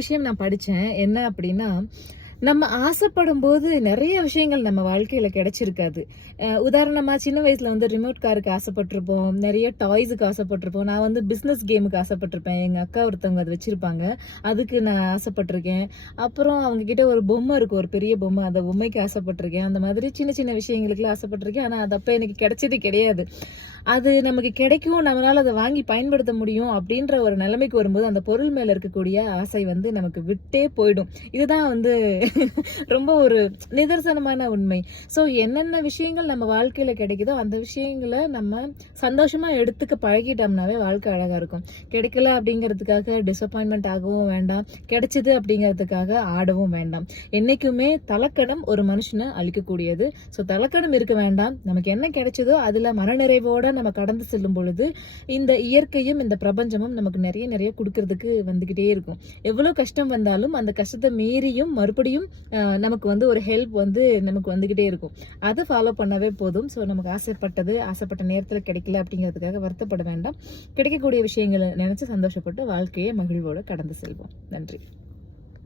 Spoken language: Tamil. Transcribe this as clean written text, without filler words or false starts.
விஷயம் நான் படிச்சேன். என்ன அப்படின்னா, நம்ம ஆசைப்படும் போது நிறைய விஷயங்கள் நம்ம வாழ்க்கையில கிடைச்சிருக்காது. உதாரணமா சின்ன வயசுல வந்து ரிமோட் காருக்கு ஆசைப்பட்டிருப்போம். நிறைய டாய்ஸுக்கு ஆசைப்பட்டிருப்போம். நான் வந்து பிசினஸ் கேமுக்கு ஆசைப்பட்டிருப்பேன். எங்க அக்கா ஒருத்தவங்க அத வச்சிருப்பாங்க. அதுக்கு நான் ஆசைப்பட்டிருக்கேன். அப்புறம் அவங்க கிட்ட ஒரு பொம்மை இருக்கும். ஒரு பெரிய பொம்மை. அந்த பொம்மைக்கு ஆசைப்பட்டிருக்கேன். அந்த மாதிரி சின்ன சின்ன விஷயங்களுக்குலாம் ஆசைப்பட்டிருக்கேன். ஆனா அது அப்ப எனக்கு கிடைச்சது கிடையாது. அது நமக்கு கிடைக்கும், நம்மளால அத வாங்கி பயன்படுத்த முடியும் அப்படின்ற ஒரு நிலைமைக்கு வரும்போது, அந்த பொருள் மேல இருக்கக்கூடிய ஆசை வந்து நமக்கு விட்டே போயிடும். இதுதான் வந்து ரொம்ப ஒரு நிதர்சனமான உண்மை. ஸோ என்னென்ன விஷயங்கள் நம்ம வாழ்க்கையில கிடைக்குதோ, அந்த விஷயங்கள நம்ம சந்தோஷமா எடுத்துக்க பழகிட்டோம்னாவே வாழ்க்கை அழகா இருக்கும். கிடைக்கல அப்படிங்கிறதுக்காக டிசப்பாயின்ட்மெண்ட் ஆகவும் வேண்டாம். கிடைச்சது அப்படிங்கிறதுக்காக ஆடவும் வேண்டாம். என்னைக்குமே தலக்கணம் ஒரு மனுஷனை அழிக்கக்கூடியது. ஸோ தலக்கணம் இருக்க வேண்டாம். நமக்கு என்ன கிடைச்சதோ அதுல மனநிறைவோட நம்ம கடந்து செல்லும் பொழுது, இந்த இயற்கையும் இந்த பிரபஞ்சமும் நமக்கு நிறைய நிறைய குடுக்கறதுக்கு வந்துகிட்டே இருக்கும். எவ்வளவு கஷ்டம் வந்தாலும் அந்த கஷ்டத்தை மீறியும் மறுபடியும் நமக்கு வந்து ஒரு ஹெல்ப் வந்து நமக்கு வந்துகிட்டே இருக்கும். அதை ஃபாலோ பண்ணவே போதும். ஸோ நமக்கு ஆசைப்பட்ட நேரத்துல கிடைக்கல அப்படிங்கிறதுக்காக வருத்தப்பட வேண்டாம். கிடைக்கக்கூடிய விஷயங்களை நினைச்சு சந்தோஷப்பட்டு வாழ்க்கையை மகிழ்வோட கடந்து செல்வோம். நன்றி.